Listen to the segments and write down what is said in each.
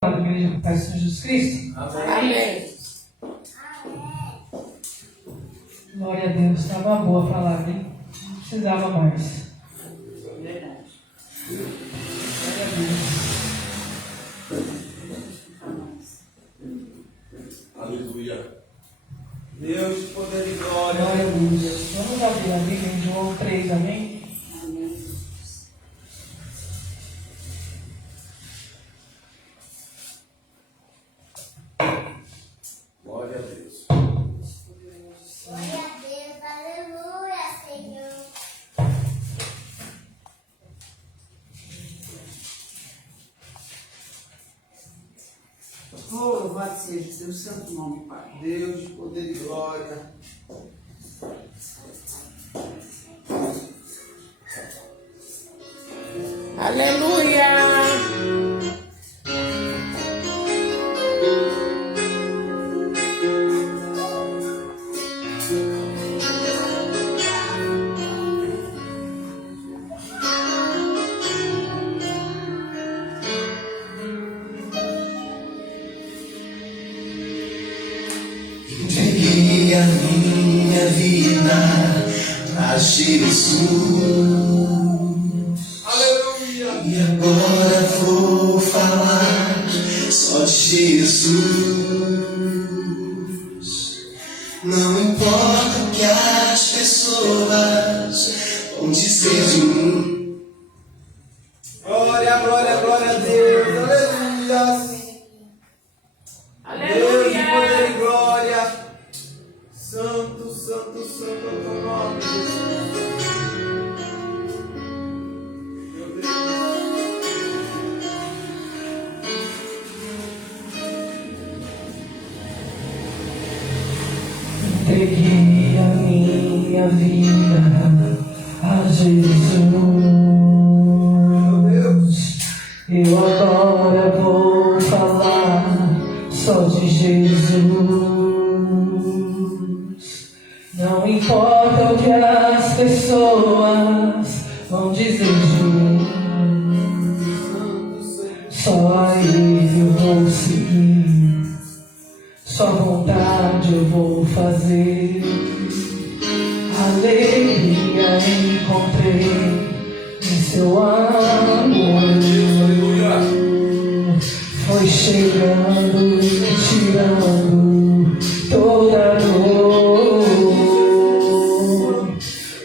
Da igreja do Pai Senhor Jesus Cristo. Amém. Glória a Deus. Estava uma boa palavra, hein? Não precisava mais. Verdade. Glória a Deus. Aleluia. Deus, poder e glória. Glória a Deus. Vamos abrir a Bíblia em João 3, amém? Amém. Glória a Deus. Glória a Deus, aleluia, Senhor. Oh, louvado seja o seu santo nome, Pai. Deus, poder e glória. Aleluia. Entreguei a minha vida a Jesus. Aleluia. E agora vou falar só de Jesus. Não importa o que as pessoas vão dizer de mim. Glória, glória, glória a Deus. Aleluia. Deus, poder e glória. Santo, santo, santo é o teu nome, Jesus. Meu Deus. Entreguei a minha vida a Jesus. Eu agora vou falar só de Jesus. Não importa o que as pessoas vão dizer de mim, só a Ele eu vou seguir, sua vontade eu vou fazer. Alegria encontrei em seu amor. Foi chegando e tirando toda dor,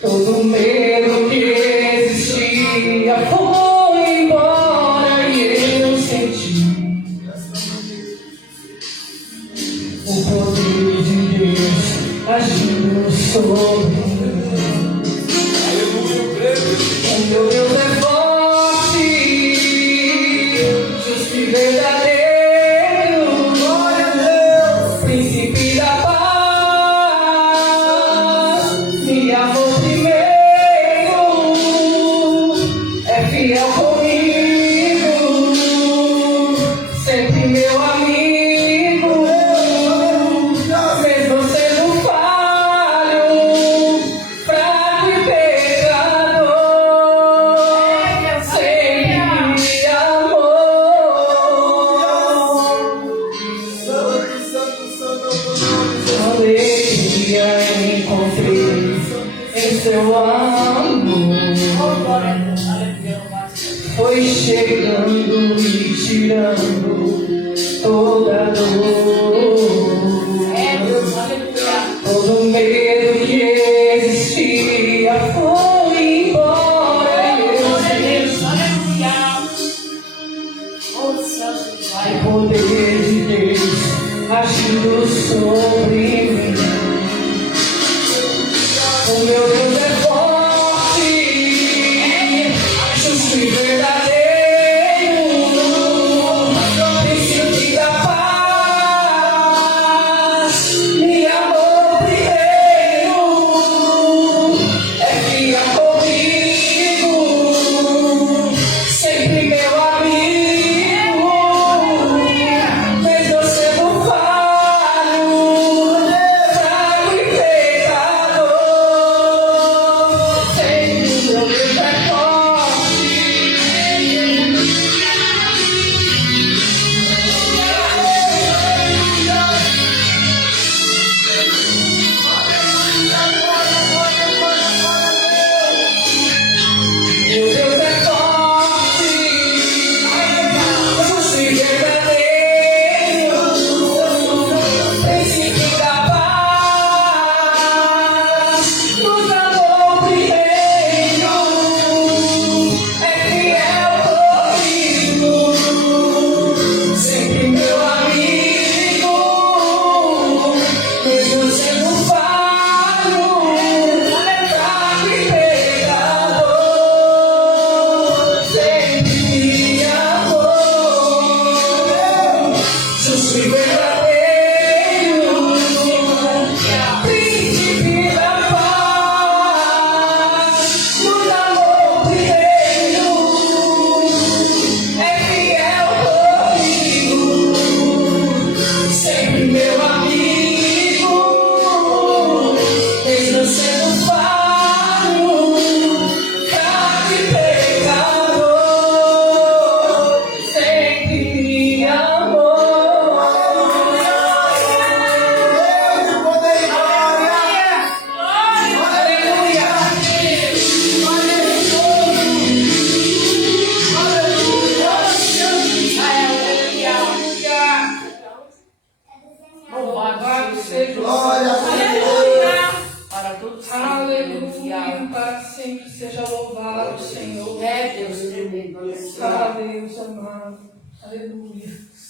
todo medo que existia foi embora e eu senti o poder de Deus agindo sobre mim. Aleluia, eu creio. O meu Deus é forte, justo e verdadeiro. Glória a Deus, príncipe da paz, me amou primeiro, é fiel comigo, sempre meu amigo, mesmo sendo falho, fraco e pecador, sempre me amou. Santo, santo, santo é o teu nome, Jesus. Alegria encontrei em seu amor. Foi chegando e tirando toda dor, todo medo que existia foi embora. O poder de Deus agindo sobre mim. O meu Deus é forte, justo e verdadeiro, príncipe da paz, me amou primeiro, é fiel comigo, sempre meu amigo, mesmo sendo falho, fraco e pecador.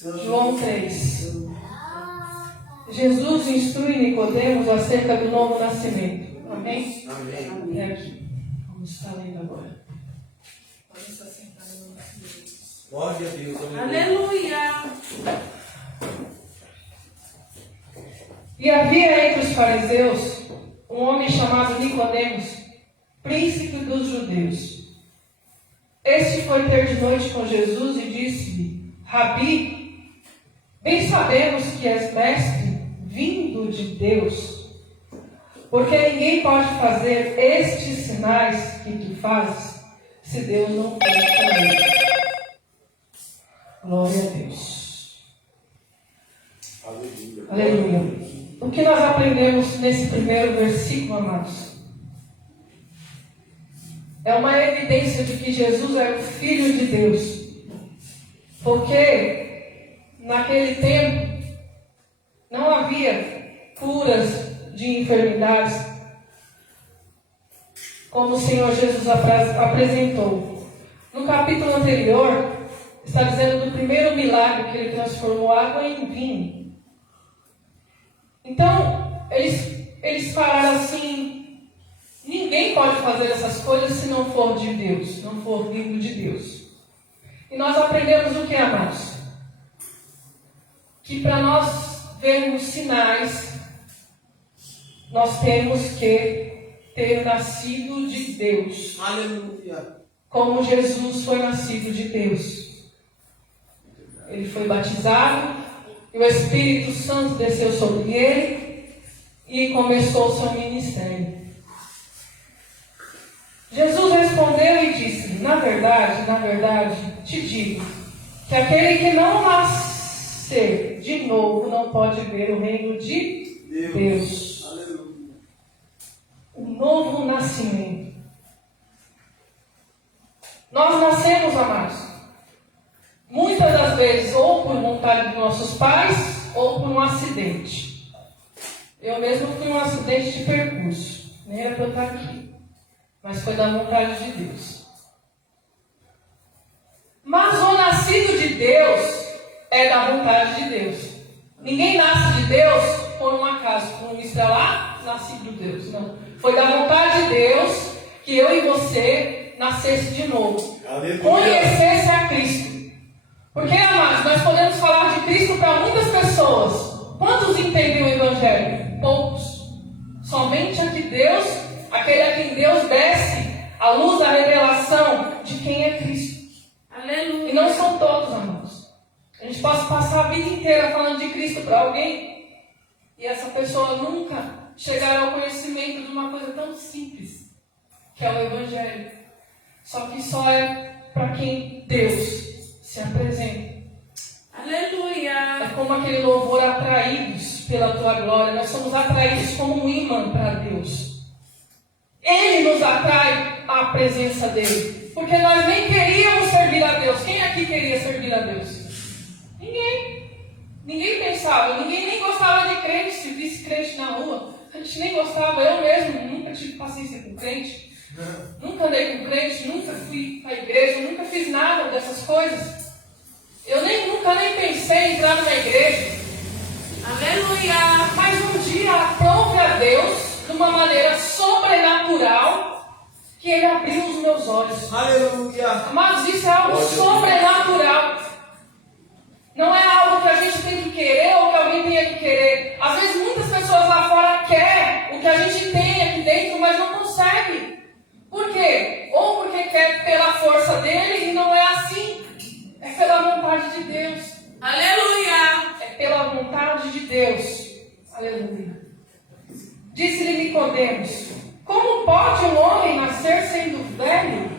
João 3. Jesus instrui Nicodemos acerca do novo nascimento. Amém? Amém. É aqui. Vamos estar lendo agora. Glória a Deus. Aleluia. E havia entre os fariseus um homem chamado Nicodemos, príncipe dos judeus. Este foi ter de noite com Jesus e disse-lhe: Rabi, bem sabemos que és mestre vindo de Deus, porque ninguém pode fazer estes sinais que tu fazes se Deus não for com ele. Glória a Deus. Aleluia. Aleluia. O que nós aprendemos nesse primeiro versículo, amados? É uma evidência de que Jesus era o Filho de Deus. Porque naquele tempo não havia curas de enfermidades como o Senhor Jesus apresentou. No capítulo anterior, está dizendo do primeiro milagre que ele transformou água em vinho. Então, eles falaram assim: ninguém pode fazer essas coisas se não for de Deus, não for vindo de Deus. E nós aprendemos o que, amados? Que para nós vermos sinais, nós temos que ter nascido de Deus. Aleluia. Como Jesus foi nascido de Deus. Ele foi batizado, e o Espírito Santo desceu sobre ele e começou o seu ministério. Jesus respondeu e disse: na verdade, te digo que aquele que não nascer de novo não pode ver o reino de Deus. Aleluia. O novo nascimento. Nós nascemos, amados, muitas das vezes ou por vontade dos nossos pais ou por um acidente. Eu mesmo fui um acidente de percurso. Nem era para eu estar aqui. Mas foi da vontade de Deus. Mas o nascido de Deus é da vontade de Deus. Ninguém nasce de Deus por um acaso, por um lá, nascido de Deus. Não. Foi da vontade de Deus que eu e você nascesse de novo. Aleluia. Conhecesse a Cristo. Porque, amados, nós podemos falar de Cristo para muitas pessoas. Quantos entendem o Evangelho? Poucos. Somente aquele a quem Deus desce a luz da revelação de quem é Cristo. Aleluia. E não são todos, amados. A gente pode passar a vida inteira falando de Cristo para alguém e essa pessoa nunca chegar ao conhecimento de uma coisa tão simples, que é o Evangelho. Só que só é para quem Deus se apresenta. Aleluia. É como aquele louvor: atraídos pela tua glória. Nós somos atraídos como um imã para Deus. Ele nos atrai à presença dele. Porque nós nem queríamos servir a Deus. Quem aqui queria servir a Deus? Ninguém. Ninguém pensava. Ninguém nem gostava de crente. Se visse crente na rua, a gente nem gostava. Eu mesmo nunca tive paciência com crente. Nunca andei com crente. Nunca fui à igreja. Nunca fiz nada dessas coisas. Eu nunca nem pensei em entrar numa igreja. Aleluia. Mas um dia aprove a Deus, de uma maneira sobrenatural, que Ele abriu os meus olhos. Aleluia. Mas isso é algo sobrenatural. Não é algo que a gente tem que querer ou que alguém tenha que querer. Às vezes muitas pessoas lá fora querem o que a gente tem aqui dentro, mas não consegue. Por quê? Ou porque quer pela força dele e não é assim. É pela vontade de Deus. Aleluia. É pela vontade de Deus. Aleluia. Disse-lhe Nicodemos: como pode um homem nascer sendo velho?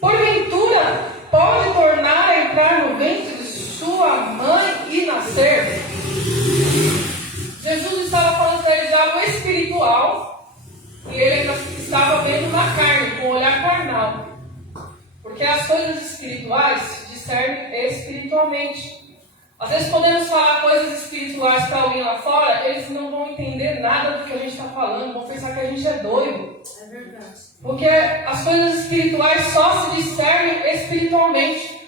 Porventura pode tornar a entrar no ventre de sua mãe e nascer? Jesus estava falando para ele de algo espiritual e ele estava vendo na carne, com o olhar carnal. Porque as coisas espirituais se discernem espiritualmente. Às vezes podemos falar coisas espirituais para alguém lá fora, eles não vão entender nada do que a gente está falando, vão pensar que a gente é doido. É verdade. Porque as coisas espirituais só se discernem espiritualmente.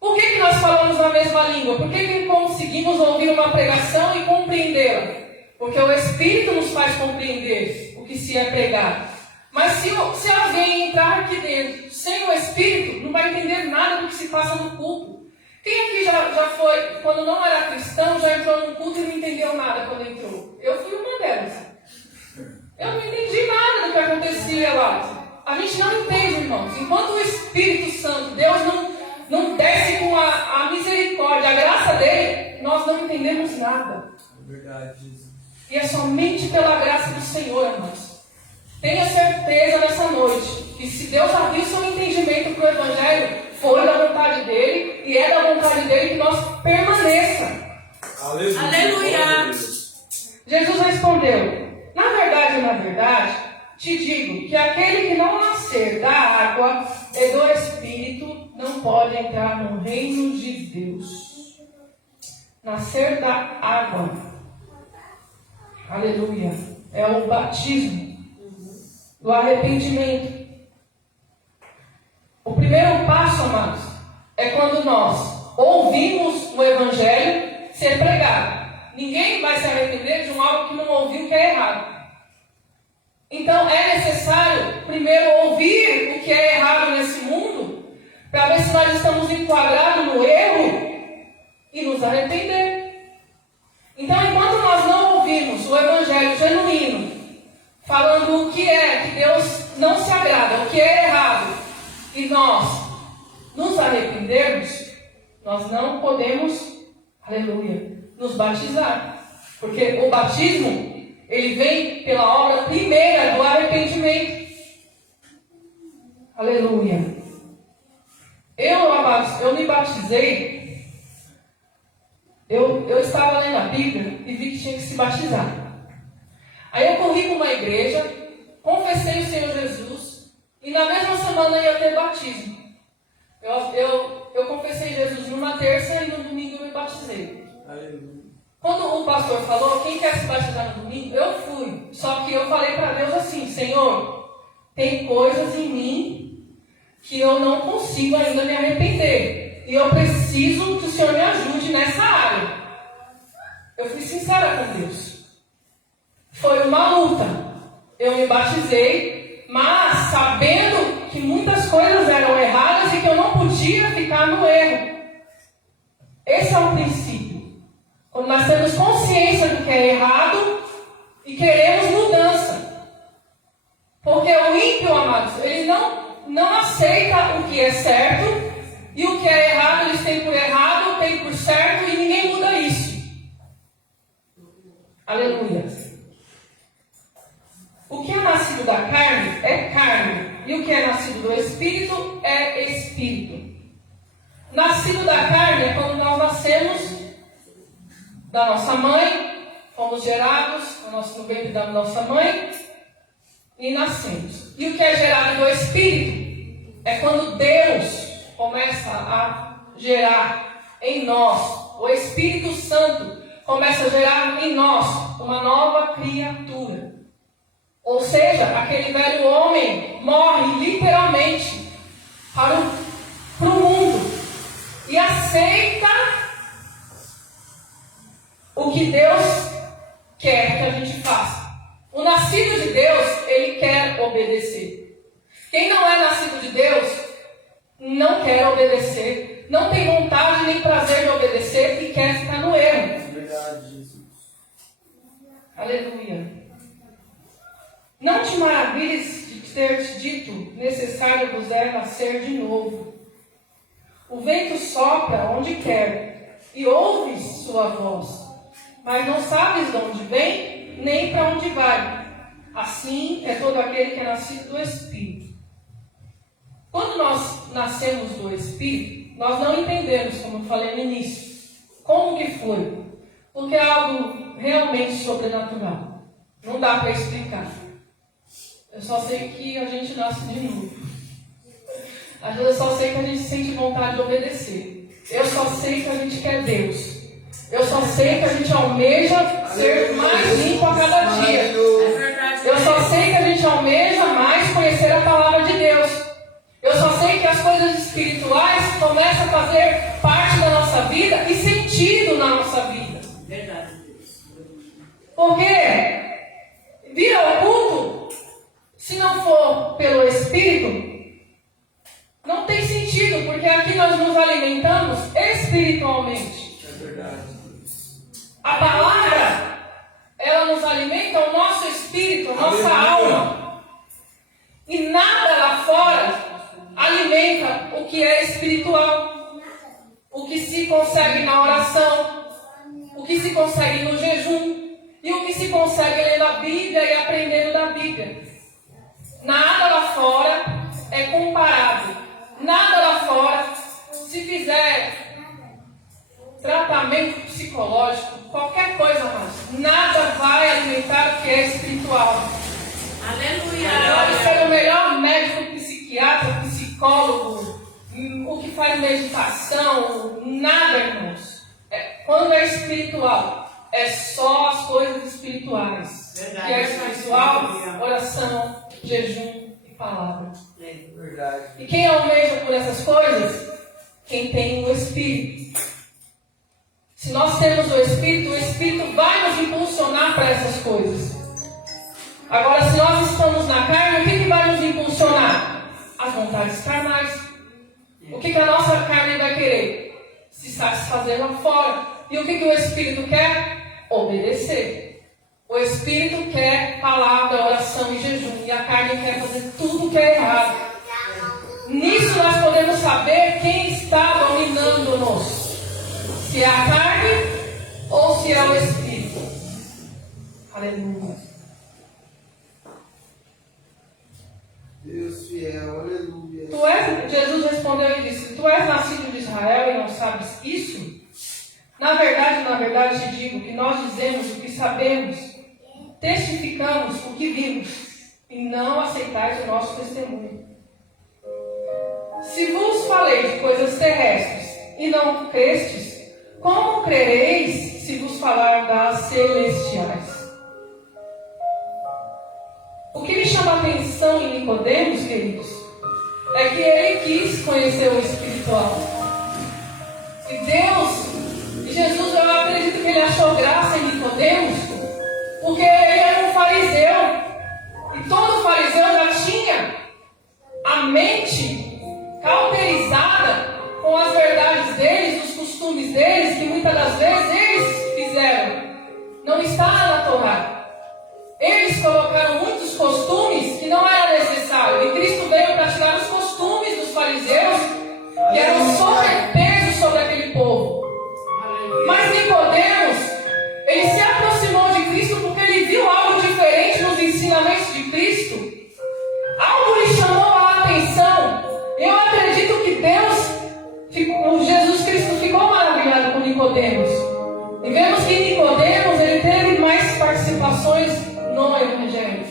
Por que nós falamos na mesma língua? Por que conseguimos ouvir uma pregação e compreendê-la? Porque o Espírito nos faz compreender o que se é pregado. Mas se alguém entrar aqui dentro sem o Espírito, não vai entender nada do que se passa no culto. Quem aqui já foi, quando não era cristão, já entrou num culto e não entendeu nada quando entrou? Eu fui uma delas. Eu não entendi nada do que acontecia lá. A gente não entende, irmãos. Enquanto o Espírito Santo, Deus não desce com a misericórdia, a graça dele, nós não entendemos nada. É verdade. E é somente pela graça do Senhor, irmãos. Tenha certeza nessa noite que se Deus abriu seu entendimento para o Evangelho, foi da vontade dele e é da vontade dele que nós permaneça. Aleluia. Jesus respondeu: na verdade, te digo que aquele que não nascer da água e do Espírito não pode entrar no reino de Deus. Nascer da água, aleluia, é o batismo do arrependimento. O primeiro passo, amados, é quando nós ouvimos o Evangelho ser pregado. Ninguém vai se arrepender de algo que não ouviu que é errado. Então é necessário primeiro ouvir o que é errado nesse mundo, para ver se nós estamos enquadrados no erro e nos arrepender. Então, enquanto nós não ouvimos o Evangelho genuíno, falando o que é que Deus não se agrada, o que é errado, e nós nos arrependermos, nós não podemos, aleluia, nos batizar. Porque o batismo, ele vem pela obra primeira do arrependimento. Aleluia. Eu me batizei, eu estava lendo a Bíblia e vi que tinha que se batizar. Aí eu corri para uma igreja, confessei o Senhor Jesus, e na mesma semana ia ter batismo. Eu confessei Jesus numa terça e no domingo eu me batizei. Aleluia. Quando o pastor falou, quem quer se batizar no domingo, eu fui. Só que eu falei para Deus assim: Senhor, tem coisas em mim que eu não consigo ainda me arrepender. E eu preciso que o Senhor me ajude nessa área. Eu fui sincera com Deus. Foi uma luta. Eu me batizei, mas sabendo que muitas coisas eram erradas e que eu não podia ficar no erro. Esse é o princípio. Quando nós temos consciência do que é errado e queremos mudança. Porque o ímpio, amados, ele não aceita o que é certo, e o que é errado eles têm por errado, têm por certo, e ninguém muda isso. Aleluia. O que é nascido da carne é carne, e o que é nascido do Espírito é Espírito. Nascido da carne é quando nós nascemos da nossa mãe, fomos gerados no ventre da nossa mãe e nascemos. E o que é gerado do Espírito é quando Deus começa a gerar em nós, o Espírito Santo começa a gerar em nós uma nova criatura. Ou seja, aquele velho homem morre literalmente para o mundo e aceita o que Deus quer que a gente faça. O nascido de Deus, ele quer obedecer. Quem não é nascido de Deus, não quer obedecer, não tem vontade nem prazer de obedecer e quer ficar no erro. É verdade, Jesus. Aleluia. Não te maravilhes de ter te dito, necessário vos é nascer de novo. O vento sopra onde quer, e ouves sua voz, mas não sabes de onde vem, nem para onde vai. Assim é todo aquele que é nascido do Espírito. Quando nós nascemos do Espírito, nós não entendemos, como eu falei no início, como que foi. Porque é algo realmente sobrenatural. Não dá para explicar. Eu só sei que a gente nasce de novo. Às vezes eu só sei que a gente sente vontade de obedecer. Eu só sei que a gente quer Deus. Eu só sei que a gente almeja ser mais limpo a cada dia. Eu só sei que a gente almeja mais conhecer a palavra de Deus. Eu só sei que as coisas espirituais começam a fazer da nossa vida e sentido na nossa vida. Verdade, Deus. Porque vir ao culto, se não for pelo Espírito, não tem sentido, porque aqui nós nos alimentamos espiritualmente. É verdade. A palavra, ela nos alimenta o nosso espírito, a nossa alma. E nada lá fora alimenta o que é espiritual, o que se consegue na oração, o que se consegue no jejum e o que se consegue lendo a Bíblia e aprendendo da Bíblia. Nada lá fora é comparável. Nada lá fora, se fizer tratamento psicológico, qualquer coisa mais, nada vai alimentar o que é espiritual. Aleluia. Pode ser o melhor médico, psiquiatra, psicólogo, o que faz meditação, nada, irmãos. Quando é espiritual, é só as coisas espirituais. Verdade. Que é espiritual, oração, jejum e palavra. É verdade. E quem almeja por essas coisas? Quem tem o Espírito. Se nós temos o Espírito vai nos impulsionar para essas coisas. Agora, se nós estamos na carne, o que vai nos impulsionar? As vontades carnais. O que a nossa carne vai querer? Se satisfazer lá fora. E o que o Espírito quer? Obedecer. O Espírito quer palavra, oração e jejum. E a carne quer fazer tudo o que é errado. Nisso nós podemos saber quem está dominando-nos. Se é a carne ou se é o Espírito. Aleluia. Deus fiel, aleluia. Jesus respondeu e disse: Tu és nascido de Israel e não sabes isso? Na verdade te digo que nós dizemos o que sabemos, testificamos o que vimos, e não aceitais o nosso testemunho. Se vos falei de coisas terrestres e não crestes, como crereis se vos falar das celestiais? O que me chama a atenção em Nicodemos, queridos, é que ele quis conhecer o espiritual. E Jesus, eu acredito que ele achou graça em Nicodemos, porque ele era um fariseu. E todo fariseu já tinha a mente cauterizada com as verdades deles, os costumes deles, que muitas das vezes eles fizeram. Não está na Torá. Eles colocaram muitos costumes que não era necessário. E Cristo veio para tirar os costumes dos fariseus, que eram sobrepeso sobre aquele povo. Mas Nicodemos, ele se aproximou de Cristo porque ele viu algo diferente nos ensinamentos de Cristo. Algo lhe chamou a atenção. Eu acredito que Jesus Cristo ficou maravilhado com Nicodemos. E vemos que Nicodemos, ele teve mais participações no Evangelho.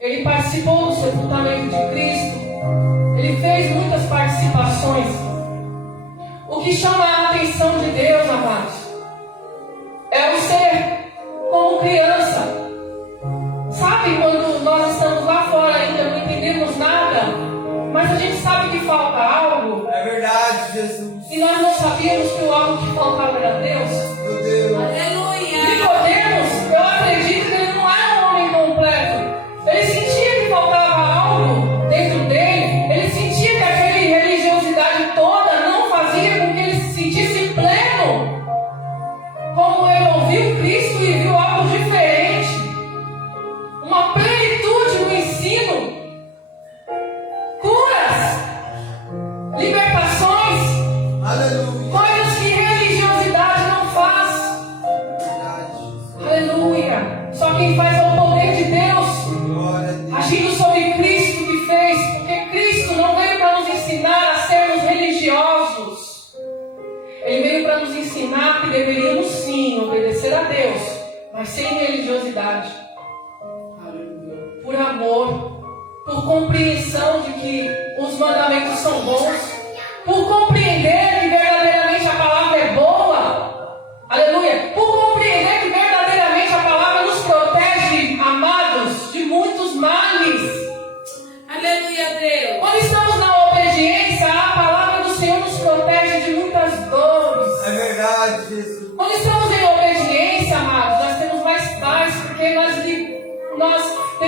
Ele participou do sepultamento de Cristo. Ele fez muitas participações. O que chama a atenção de Deus, amados, é o ser como criança. Sabe quando nós estamos lá fora ainda, não entendemos nada, mas a gente sabe que falta algo? É verdade, Jesus. E nós não sabíamos que o algo que faltava era Deus. Meu Deus. Aleluia. Nicodemos, eu acredito que ele não era um homem completo. Ele sentia que faltava algo dentro dele. Ele sentia que aquela religiosidade toda não fazia com que ele se sentisse pleno. Como ele ouviu Cristo e viu algo diferente. Uma plenitude no ensino. Curas. Libertações. Aleluia. Coisas que religiosidade não faz. Verdade. Aleluia. Só quem faz é o poder de Deus. Glória a Deus. Agindo sobre Cristo que fez. Porque Cristo não veio para nos ensinar a sermos religiosos. Ele veio para nos ensinar que deveríamos sim obedecer a Deus, mas sem religiosidade. Por amor. Por compreensão de que os mandamentos são bons. Por compreender que verdadeiramente a palavra é boa. Aleluia. Por compreender que verdadeiramente a palavra nos protege, amados, de muitos males. Aleluia, Deus. Quando estamos na obediência, a palavra do Senhor nos protege de muitas dores.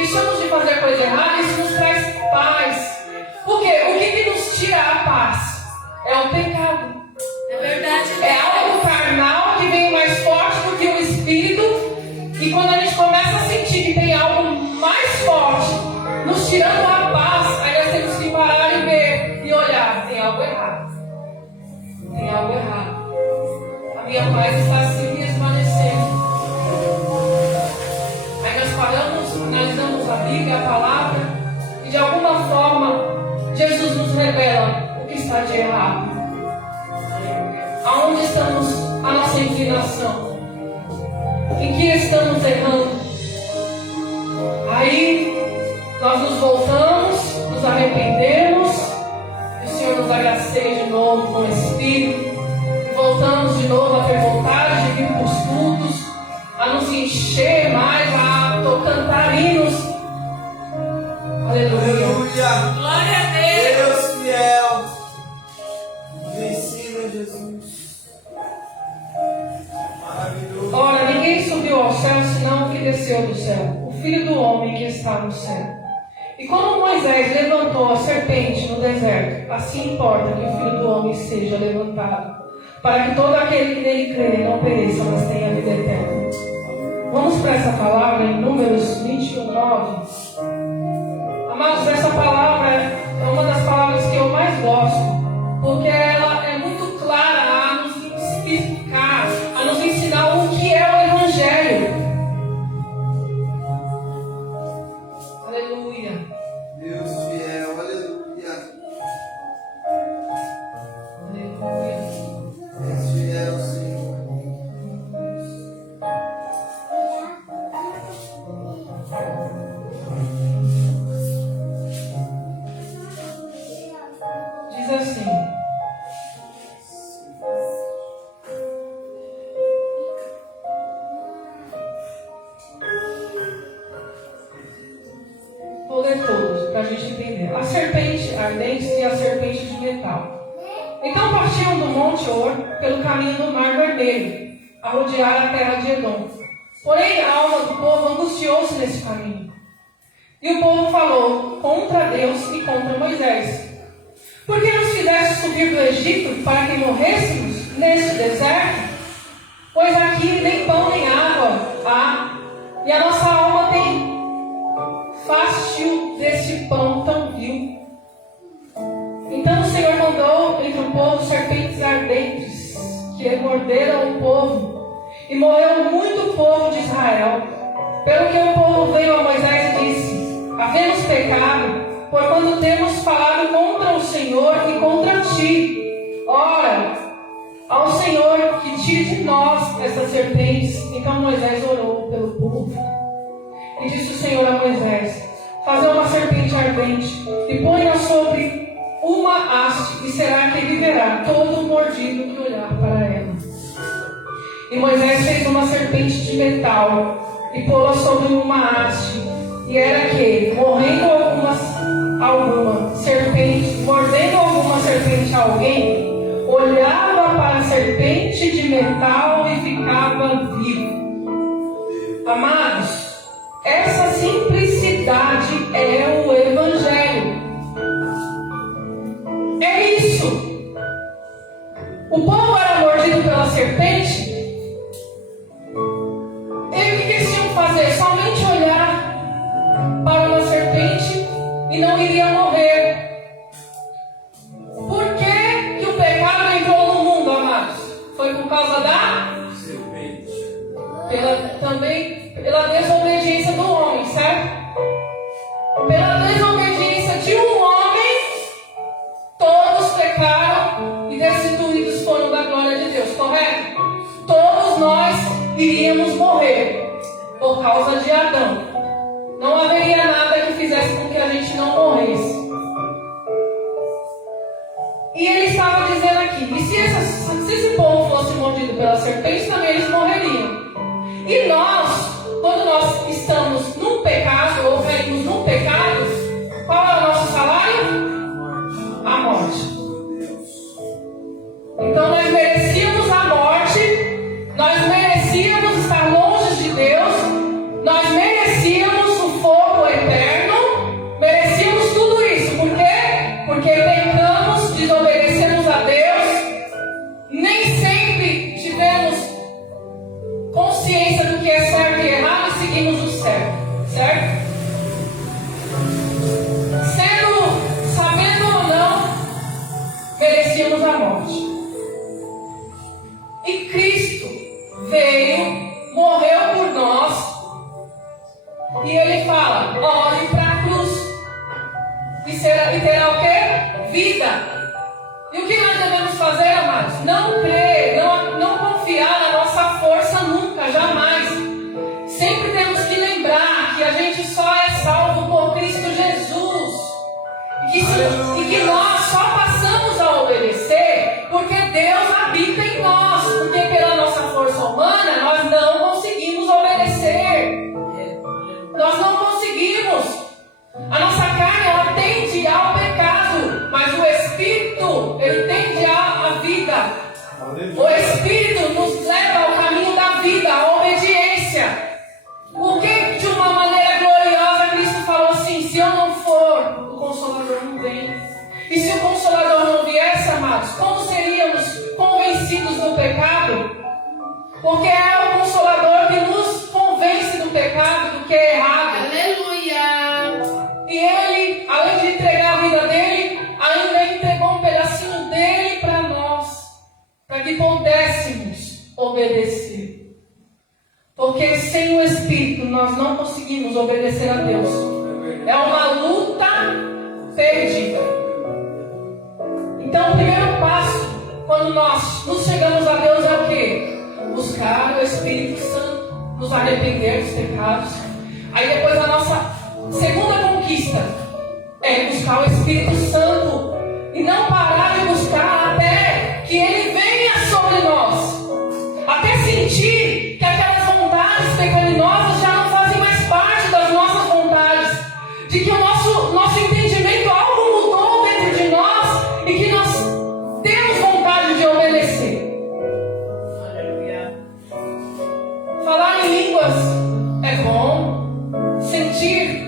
deixamos de fazer coisa errada, isso nos traz paz. Por quê? O que nos tira a paz? É o pecado. É verdade. É algo carnal que vem mais forte do que o espírito. E quando a gente começa a sentir que tem algo mais forte nos tirando a paz, aí nós temos que parar e ver e olhar. Tem algo errado. Tem algo errado. A minha paz está se desvanecendo. Aí nós paramos, nós damos a Bíblia, a palavra, e de alguma forma Jesus nos revela o que está de errado. Aonde estamos a nossa inclinação? Em que estamos errando? Aí nós nos voltamos, nos arrependemos, e o Senhor nos agracie de novo com o Espírito, e voltamos de novo a ter vontade de vir para os cultos, a nos encher mais, a cantar hinos. Aleluia. Aleluia. Glória a Deus. Deus fiel. Me ensina, Jesus. Maravilhoso. Ora, ninguém subiu ao céu senão o que desceu do céu, o Filho do Homem que está no céu. E como Moisés levantou a serpente no deserto, assim importa que o Filho do Homem seja levantado, para que todo aquele que nele crê não pereça, mas tenha vida eterna. Vamos para essa palavra em Números 21:9. Amados, essa palavra é uma das palavras que eu mais gosto, porque ela é muito clara a nos explicar, a nos ensinar o que é o Evangelho. Aleluia. Deus fiel. Aleluia. Aleluia. Deus fiel, Senhor. Diz assim: vou ler todos para a gente entender. A serpente ardente e a serpente de metal. Então partiram do Monte Or pelo caminho do Mar Vermelho, a rodear a terra de Edom. Porém a alma do povo angustiou-se nesse caminho. E o povo falou contra Deus e contra Moisés: por que nos fizeste subir do Egito para que morrêssemos neste deserto? Pois aqui nem pão nem água há, e a nossa alma tem fácil deste pão tão vil. Então o Senhor mandou entre o povo serpentes ardentes, que morderam o povo, e morreu muito povo de Israel. Pelo que o povo veio a Moisés e disse: havemos pecado, porquanto temos falado contra o Senhor e contra ti. Ora, ao Senhor que tire de nós estas serpentes. Então Moisés orou pelo povo. E disse o Senhor a Moisés: faze uma serpente ardente e põe-a sobre uma haste, e será que viverá todo mordido que olhar para ela. E Moisés fez uma serpente de metal e pô-la sobre uma haste. E era que, mordendo alguma serpente a alguém, olhava para a serpente de metal e ficava vivo. Amados, essa simplicidade é o Evangelho. É isso. O povo era mordido pela serpente. E o que eles tinham que fazer? Somente olhar para uma serpente e não iria morrer. Por que o pecado entrou no mundo, amados? Foi por causa da Serpente. também pela desobediência do homem, certo? Pela desobediência de um homem, todos pecaram e destituídos foram da glória de Deus, correto? Todos nós iríamos morrer por causa de Adão. Não haveria nada que fizesse com que a gente não morresse. E ele estava dizendo aqui: e se esse povo fosse mordido pela serpente, também eles morreriam. E nós, quando nós estamos num pecado, ou caímos num pecado, qual é o nosso salário? A morte. Então nós merecíamos a morte, nós merecíamos estar longe de Deus, nós merecíamos o fogo eterno. consciência do que é certo e errado e seguimos o certo, certo? Sabendo ou não, merecíamos a morte. E Cristo veio, morreu por nós, e Ele fala: olhe para a cruz, e terá o quê? Vida. E o que nós devemos fazer, amados? Não crer, não confiar na nossa força nunca, jamais. Sempre temos que lembrar que a gente só é salvo por Cristo Jesus. E que nós só passamos a obedecer porque Deus habita em nós. Porque pela nossa força humana nós não conseguimos obedecer. Nós não conseguimos. A nossa carne, ela tende ao pecado, mas o Espírito, ele tende à vida. O Espírito nos leva ao caminho da vida, à obediência. Porque de uma maneira gloriosa Cristo falou assim: se eu não for, o Consolador não vem. E se o Consolador não viesse, amados, como seríamos convencidos do pecado? Porque é o Consolador que nos convence do pecado, do que é errado. Aleluia! E Ele, além de entregar a vida dele, ainda entregou um pedacinho dele para nós, para que pudéssemos obedecer. Porque sem o Espírito nós não conseguimos obedecer a Deus. É uma luta perdida. Então o primeiro passo, quando nós nos chegamos a Deus, é o quê? Buscar o Espírito Santo, nos arrepender dos pecados. Aí depois a nossa segunda conquista é buscar o Espírito Santo e não parar de buscar até que Ele venha sobre nós, até sentir que aquelas vontades pecaminosas já não fazem mais parte das nossas vontades, de que o nosso entendimento, algo mudou dentro de nós e que nós temos vontade de obedecer. Aleluia! Falar em línguas é bom, sentir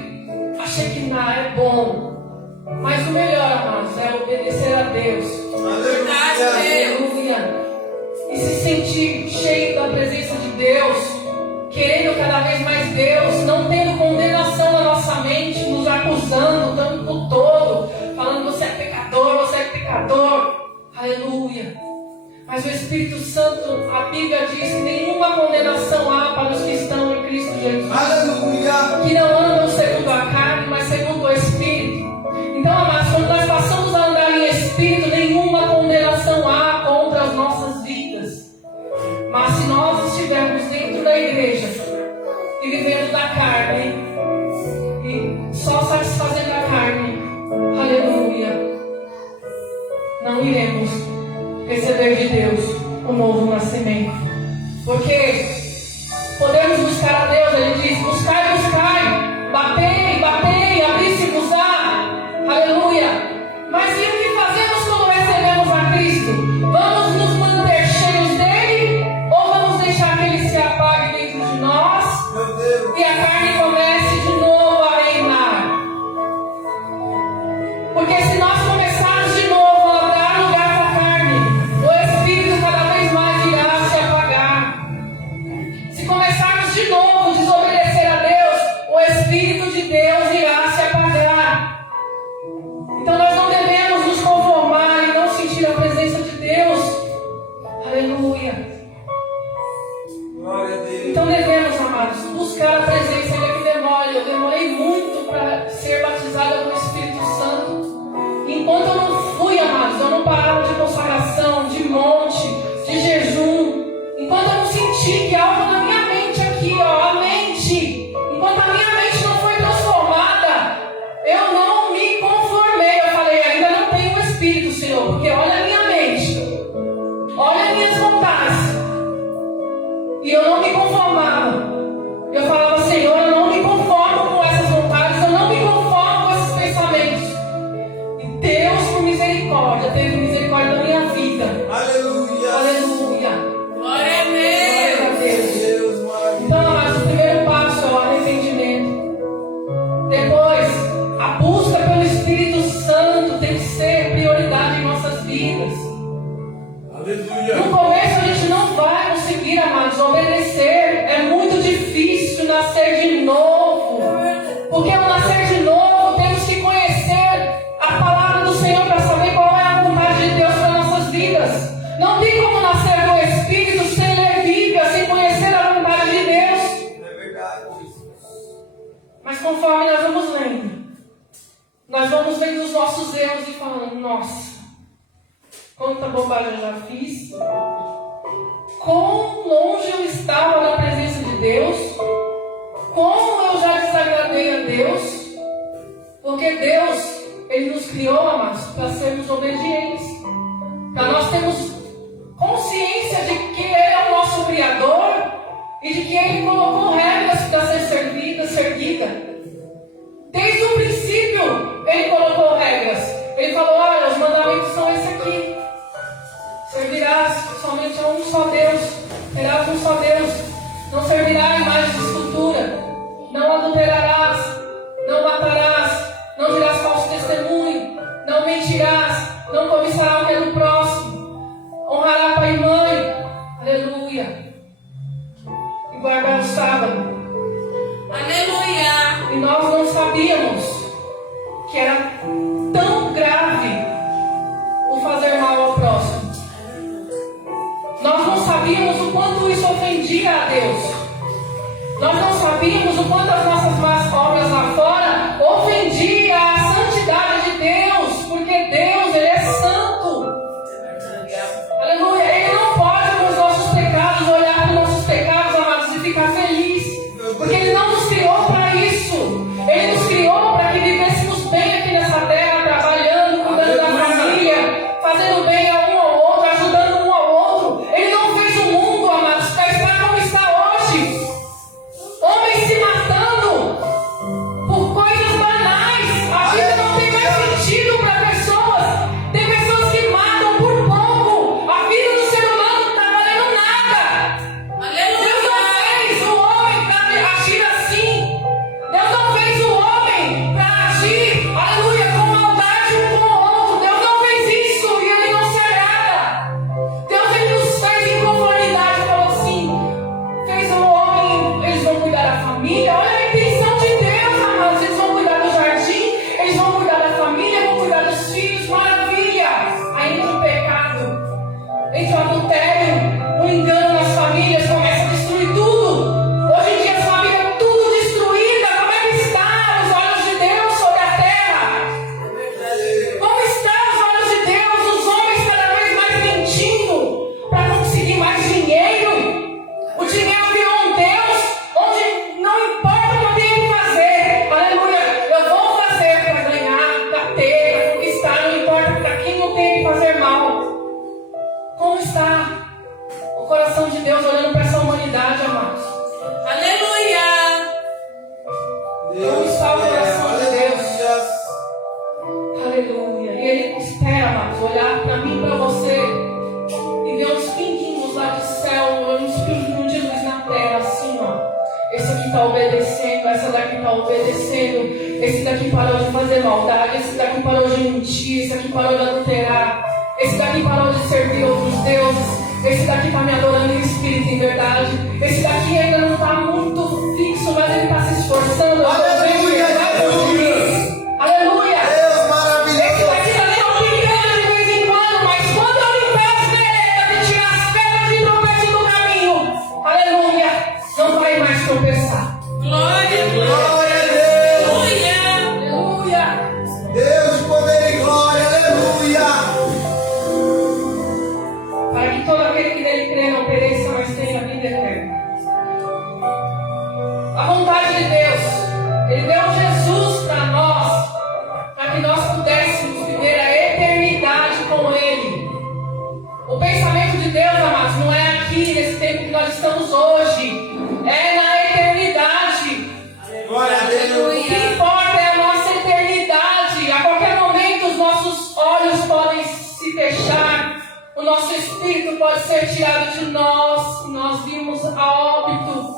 a Shekinah é bom, mas o melhor, amados, é obedecer a Deus. Aleluia! E se sentir cheio da presença de Deus, querendo cada vez mais Deus, não tendo condenação na nossa mente, nos acusando o tempo todo, falando: você é pecador, você é pecador. Aleluia! Mas o Espírito Santo, a Bíblia diz que nenhuma condenação há para os que estão em Cristo Jesus. Aleluia! Que não andam segundo a carne, mas segundo o Espírito. Então, amados, quando nós passamos a andar em Espírito, nenhuma condenação há contra as nossas vidas. Mas se nós estivermos dentro da igreja e vivendo da carne, e só satisfazendo a carne, aleluia, não iremos receber de Deus o novo nascimento. Porque podemos buscar a Deus, Ele diz: buscai, buscai, batei, batei, abri-se-vos-á, aleluia. Mas e o que fazemos quando recebemos a Cristo? Vamos nos manter cheios dele, ou vamos deixar que Ele se apague dentro de nós e a carne comece de novo a reinar? Porque se nós começarmos de novo a dar lugar para a carne, o Espírito cada vez mais irá se apagar. Se começarmos de novo a desobedecer a Deus, o Espírito de Deus irá se apagar. Então nós não devemos nos conformar e não sentir a presença de Deus. Aleluia. Glória a Deus. Então devemos, amados, buscar a presença. Ainda que demore, eu demorei muito para ser batizada com o Espírito Santo. Enquanto eu não fui, amados, eu não parava de consagração, de monte, de jejum. Enquanto eu não senti que algo na minha mente aqui, ó, a mente, enquanto a minha mente não foi transformada, eu não me conformei. Eu falei: ainda não tenho o Espírito, Senhor, porque olha a minha mente, olha as minhas vontades. E eu não me conformava. Eu falava: Senhor, eu não me conformo com essas vontades, eu não me conformo com esses pensamentos. E Deus, por misericórdia, teve misericórdia da minha vida. Aleluia! Aleluia! Glória a Glória a Deus! Deus. Maravilha. Então, mas o primeiro passo é o arrependimento. Depois, a busca pelo Espírito Santo tem que ser prioridade em nossas vidas. Aleluia! No começo a gente não vai conseguir, amados, obedecer conforme nós vamos lendo, nós vamos vendo os nossos erros e falando, nossa, quanta bobagem eu já fiz. Quão longe eu estava da presença de Deus. Como eu já desagradei a Deus. Porque Deus, Ele nos criou, amados, para sermos obedientes. Para nós termos consciência de que Ele é o nosso Criador e de que Ele colocou regras para ser seguida. Desde o princípio, Ele colocou regras. Ele falou, olha, os mandamentos são esse aqui. Servirás somente a um só Deus. Terás um só Deus. Não servirá a imagem de escultura. Não adulterarás. Não matarás. Não dirás falso testemunho. Não mentirás. Não cobiçarás o que é do próximo. Honrará pai e mãe. Aleluia. E guardar o sábado. Aleluia. E nós não sabíamos que era tão grave o fazer mal ao próximo. Nós não sabíamos o quanto isso ofendia a Deus. Nós não sabíamos o quanto as nossas más obras lá fora ofendia a santidade de Deus. Porque Deus, Ele é santo. Aleluia. Ele não pode com os nossos pecados olhar para os nossos pecados, amados, e ficar feliz. Porque Ele não nos criou para isso. Ele nos criou para que vivêssemos bem aqui nessa terra, trabalhando, cuidando da família, fazendo bem a um ao outro, ajudando um ao outro. Ele não fez o mundo, amados, para estar como está hoje. Homens se matando por coisas banais. A vida não tem mais sentido para pessoas. Tem pessoas que matam por pouco. A vida do ser humano não está valendo nada. Deus não fez o homem para agir assim. Deus não fez o homem para agir, aleluia, com maldade um com o outro. Deus não fez isso e Ele não se agrada. Deus, Ele nos fez em conformidade. Falou assim, fez o homem, eles vão cuidar da família. Olha a intenção de Deus, amados. Eles vão cuidar do jardim, eles vão cuidar da família, vão cuidar dos filhos. Maravilha. Aí entra o pecado, entra o adultério, o engano nas famílias, começa a destruir tudo. Hoje em dia as famílias tudo destruída. Como é que está os olhos de Deus sobre a terra? Como estão os olhos de Deus? Os homens cada vez mais mentindo para conseguir mais dinheiro. O dinheiro virou um Deus onde não importa o que eu tenho que fazer. Aleluia. Eu vou fazer para ganhar, para ter, para conquistar. Não importa para quem não tem que fazer mal. Como está o coração de Deus olhando para essa humanidade, amados? Aleluia. Como está o coração de Deus? Aleluia. E Ele espera, amados, olhar para mim, para você e ver uns pinguinhos lá de céu, uns pinguinhos de luz na terra, assim, ó. Esse aqui está obedecendo, essa daqui está obedecendo, esse daqui parou de fazer maldade, esse daqui parou de mentir, esse aqui parou de adulterar, esse daqui parou de servir outros deuses. Esse daqui está me adorando em espírito e em verdade. Esse daqui ainda não está muito fixo, mas ele está se esforçando. Aleluia, Jesus. Aleluia. Deus maravilhoso. Esse daqui está nem opinando de vez em quando, mas quando eu limpar as veredas e tirar as pedras de tropeço do caminho, aleluia, não vai mais tropeçar. Glória. Glória a Deus. Aleluia. Aleluia. Deus de poder e glória. Aleluia. Para que todo aquele que nele crê não pereça, mas tenha vida eterna. A vontade de Deus, Ele deu Jesus para nós, para que nós pudéssemos viver a eternidade com Ele. O pensamento de Deus, amados, não é aqui, nesse tempo que nós estamos hoje, é na eternidade. Glória a Deus. O que importa é a nossa eternidade. A qualquer momento os nossos olhos podem se fechar. O nosso espírito pode ser tirado de nós. Nós vimos a óbito.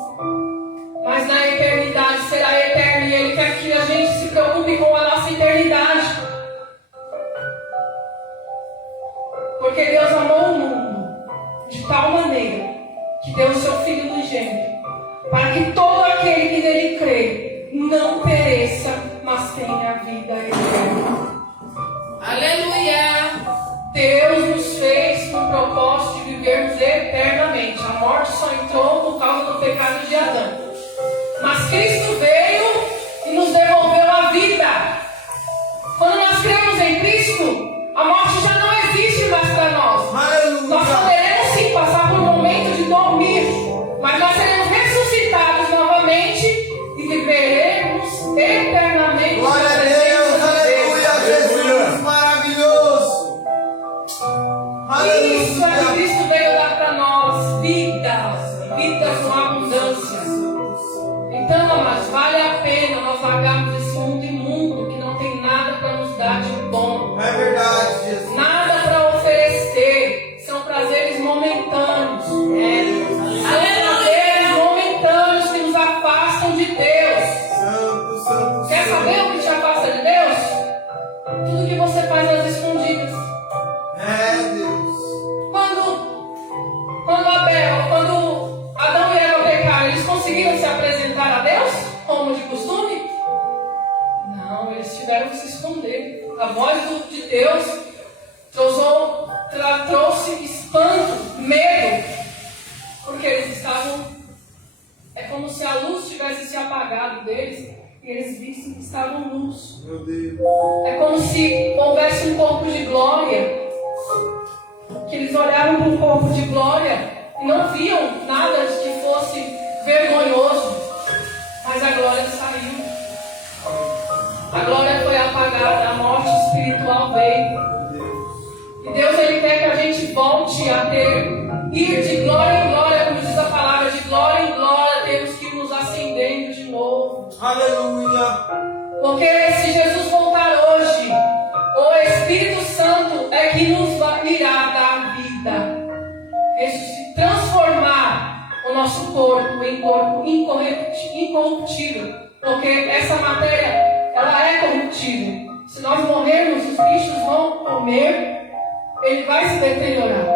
Mas na eternidade será eterno. E Ele quer que a gente se preocupe com a nossa eternidade. Porque Deus amou o mundo de tal maneira que deu o seu Filho unigênito, para que todo aquele que nele crê não pereça, mas tenha vida eterna. Aleluia. Deus nos fez com o propósito de vivermos eternamente. A morte só entrou por causa do pecado de Adão. Mas Cristo veio e nos mas vale a pena nós largarmos esse mundo imundo que não tem nada para nos dar de bom. É verdade, Jesus. Nada para oferecer. São prazeres momentâneos. São prazeres momentâneos que nos afastam de Deus. Santo, santo, Quer saber o que te afasta de Deus? Tudo que você faz nas escondidas. Deus. Quando Adão e Eva pecaram, eles conseguiram se apresentar a Deus como de costume? Não, eles tiveram que se esconder. A voz de Deus trouxe espanto, medo, porque eles estavam. É como se a luz tivesse se apagado deles e eles vissem que estavam nus. Meu Deus. É como se houvesse um corpo de glória, que eles olhavam para um corpo de glória e não viam nada que fosse vergonhoso, mas a glória saiu. A glória foi apagada, a morte espiritual veio. E Deus, Ele quer que a gente volte a ir de glória em glória, como diz a palavra, de glória em glória, temos que ir nos acendendo de novo. Aleluia. Porque se Jesus voltar hoje, o Espírito Santo é que nos irá dar vida. Transformar o nosso corpo em corpo incorruptível. Porque essa matéria, ela é corruptível. Se nós morrermos, os bichos vão comer, ele vai se deteriorar.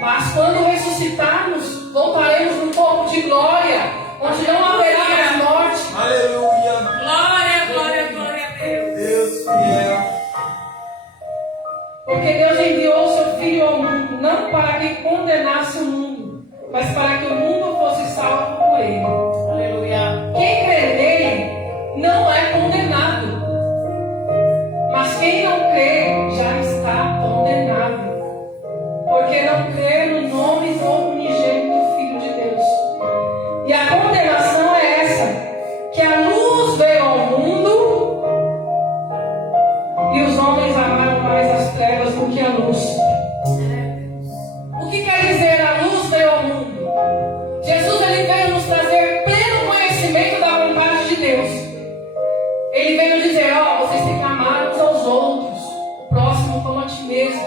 Mas quando ressuscitarmos, voltaremos num corpo de glória, onde não haverá mais morte. Aleluia. Glória, glória, glória a Deus. Deus fiel. Porque Deus enviou o seu Filho ao mundo, não para que condenasse o mundo, mas para que o mundo fosse salvo por ele. Aleluia. Quem crê nele não é condenado, mas quem não crê já está condenado, porque não crê no nome do unigênito Filho de Deus. E a condenação é essa, que a luz veio ao mundo e os homens amaram mais as trevas do que a luz. O que quer dizer a luz veio ao mundo? Jesus, ele veio nos trazer pleno conhecimento da vontade de Deus. Ele veio dizer, vocês têm que amar uns aos outros, o próximo como a ti mesmo.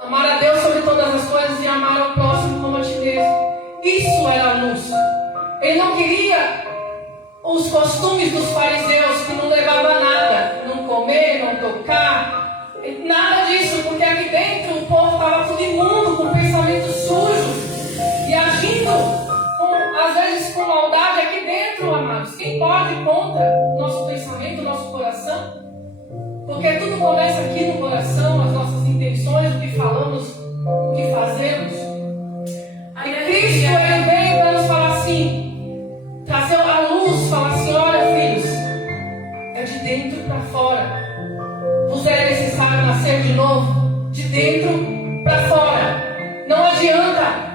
Amar a Deus sobre todas as coisas e amar ao próximo como a ti mesmo. Isso era a luz. Ele não queria os costumes dos fariseus, que não levava a nada, não comer, não tocar, nada disso, porque aqui dentro o povo estava tudo imundo, com pensamento sujo e agindo às vezes com maldade aqui dentro, amados. Quem pode contra o nosso pensamento, o nosso coração? Porque tudo começa aqui no coração, as nossas intenções, o que falamos, o que fazemos. E Cristo, ele veio para nos falar assim, trazer a luz, falar assim, olha filhos, é de dentro para fora. Vos é necessário nascer de novo, de dentro para fora. Não adianta.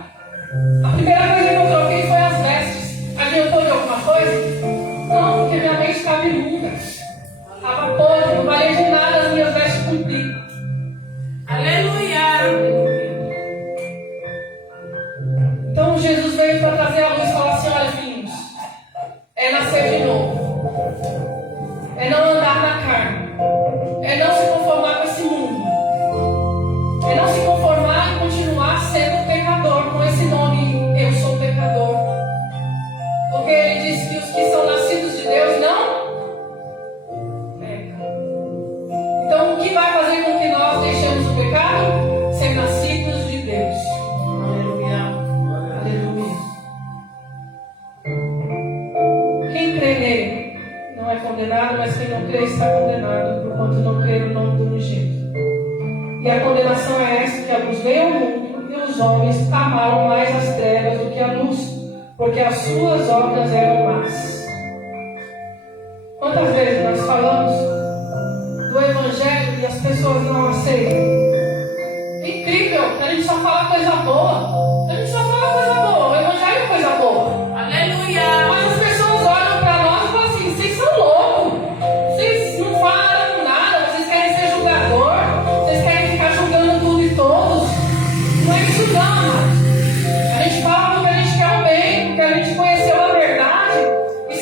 A primeira coisa que eu troquei foi as vestes. Adiantou de alguma coisa? Não, porque minha mente estava imunda. Estava podre, não valia de nada as minhas vestes cumpridas. Aleluia. Então Jesus veio para trazer a luz e falar assim, olha filhos, é nascer de novo. É não andar na carne. É não se conformar com esse mundo. É não se conformar e continuar sendo pecador, com esse nome, eu sou pecador. Porque ele diz que os que são nascidos de Deus não pecam. Então o que vai fazer com que nós deixemos o pecado? Ser nascidos de Deus. Aleluia. Aleluia. Quem crê nele não é condenado, mas quem não crê está condenado, porquanto não crê no nome do unigênito. E a condenação é essa, que a luz veio ao mundo e os homens amaram mais as trevas do que a luz, porque as suas obras eram más. Quantas vezes nós falamos do Evangelho e as pessoas não aceitam? É incrível, a gente só fala coisa boa. A gente só fala coisa boa, o Evangelho é coisa boa. Aleluia. Mas as pessoas olham para nós e falam assim, vocês são loucos, vocês não falam nada, vocês querem ser julgador, vocês querem ficar julgando tudo e todos. Não é isso não, mas a gente fala porque a gente quer o bem, porque a gente conheceu a verdade e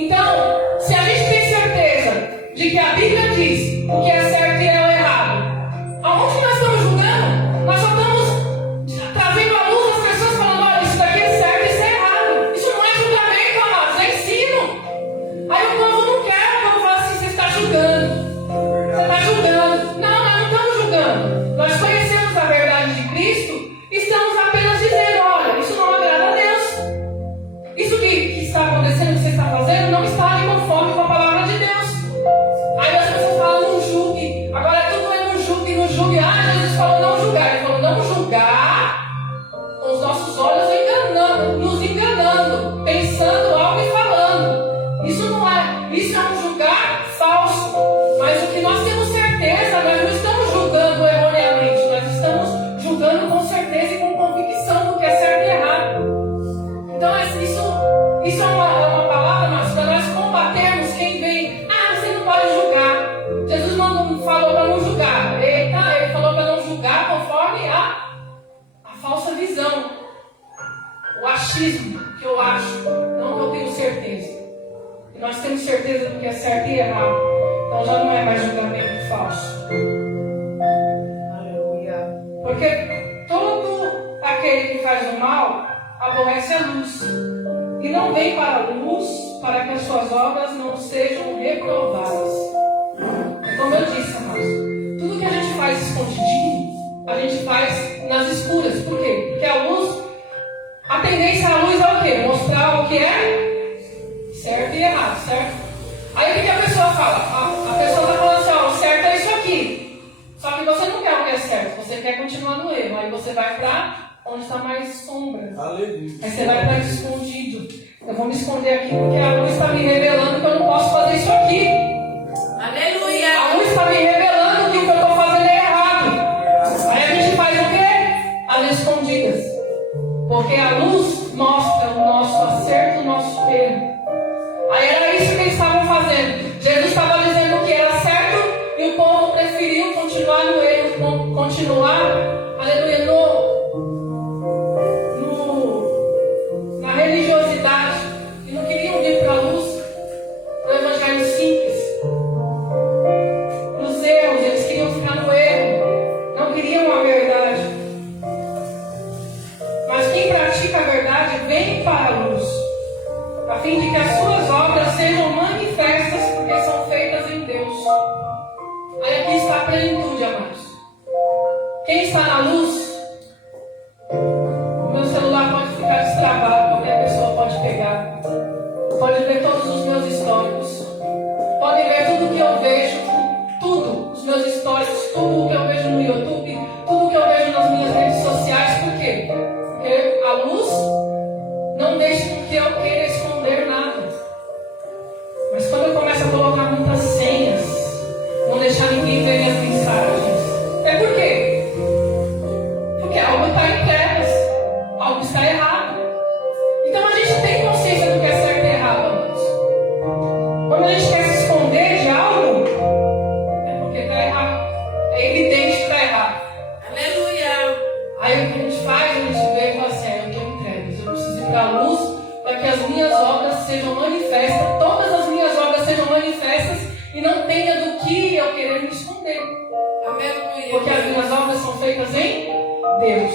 Então, se a gente tem certeza de que a Bíblia diz o que é certo e é o errado, aonde nós estamos julgando? Nós só estamos trazendo à luz as pessoas falando: olha, isso daqui é certo e isso é errado. Isso não é julgamento, amados, é ensino. Aí o povo não quer, o povo fala assim: você está julgando. Você está julgando. Não, nós não estamos julgando. Nós conhecemos a verdade de Cristo e estamos apenas dizendo: olha, isso não agrada a Deus. Isso que está acontecendo, que você está fazendo, não está de conforme com a palavra de Deus. Aí as pessoas falam: não julgue. Agora tudo é não julgue, não julgue. Ah, Jesus falou não julgar. Ele falou não julgar com os nossos olhos enganando, nos enganando, pensando algo e falando. Isso não é, isso é um julgar falso. Mas o que nós temos certeza, nós não estamos julgando erroneamente, nós estamos julgando com certeza e com convicção do que é certo e errado. Então isso é uma palavra, mas para nós combatermos quem vem: ah, você não pode julgar. Jesus não falou para não julgar. Eita, ele falou para não julgar conforme a falsa visão, o achismo que eu acho, não que eu tenho certeza. E nós temos certeza do que é certo e errado. Então já não é mais julgamento falso. Aleluia. Porque todo aquele que faz o mal aborrece a luz e não vem para a luz para que as suas obras não sejam reprovadas. Como eu disse, amados, tudo que a gente faz escondidinho, a gente faz nas escuras. Por quê? Porque a luz, a tendência à luz é o quê? Mostrar o que é certo e errado, certo? Aí o que a pessoa fala? A pessoa está falando assim: ó, o certo é isso aqui. Só que você não quer o que é certo, você quer continuar no erro. Aí você vai para onde está mais sombra. Aleluia. Aí você vai para escondido. Eu vou me esconder aqui porque a luz está me revelando que eu não posso fazer isso aqui. Aleluia. A luz está me revelando que o que eu estou fazendo é errado. Aí a gente faz o quê? As escondidas. Porque a luz mostra o nosso acerto, o nosso erro. Aí era isso que eles estavam fazendo. Jesus estava dizendo que era certo e o povo preferiu continuar no erro, continuar, aleluia, na religiosidade. E não queriam vir para a luz do evangelho simples. Nos erros, eles queriam ficar no erro. Não queriam a verdade. Mas quem pratica a verdade vem para a luz, a fim de que as suas obras sejam manifestas, porque são feitas em Deus. Aí aqui está a plenitude, amados. Quem está na luz, o meu celular pode ficar destravado, qualquer pessoa pode pegar, pode ver todos os meus históricos, pode ver tudo que eu vejo, tudo, os meus históricos, tudo o que eu vejo no YouTube, tudo o que eu vejo nas minhas redes sociais. Por quê? Porque a luz não deixa com que eu queira esconder nada. Mas quando eu começo a colocar muitas senhas, não deixar ninguém ver minhas mensagens, é por quê? Porque algo está em trevas, algo está errado. Então a gente tem consciência do que é certo e errado, amados. Quando a gente quer se esconder de algo, é porque está errado. É evidente que está errado. Aleluia. Aí o que a gente faz? A gente vê e fala assim: eu estou em trevas, eu preciso ir para a luz para que as minhas obras sejam manifestas, todas as minhas obras sejam manifestas e não tenha do que eu querer me esconder. Aleluia. Porque as minhas obras são feitas em Deus.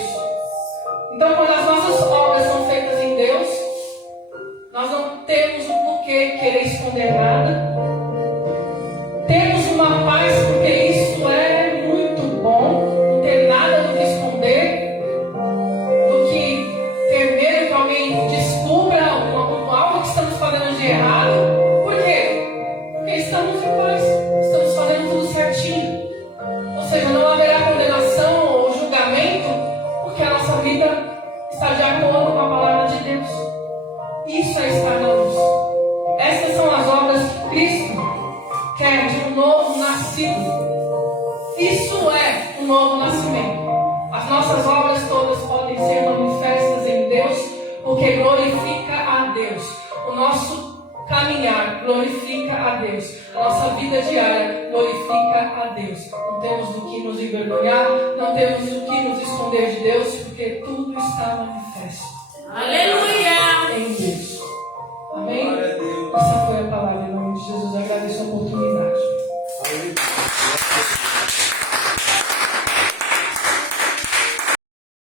Então, quando as nossas obras são feitas em Deus, nós não temos o porquê querer esconder nada. Temos uma paz, porque isso é muito bom. Não ter nada do que esconder, do que ter medo que alguém descubra algo que estamos fazendo de errado. Por quê? Porque estamos em paz, estamos fazendo tudo certinho. Ou seja, não haverá condenação ou julgamento, porque a nossa vida está de acordo com a palavra de Deus. Isso é estar na luz. Essas são as obras que Cristo quer de um novo nascido. Isso é um novo nascimento. As nossas obras todas podem ser manifestas em Deus, porque glorifica a Deus. O nosso caminhar glorifica a Deus. A nossa vida diária glorifica a Deus. Não temos do que nos envergonhar, não temos do que nos esconder de Deus, porque tudo está manifesto Aleluia. em Deus.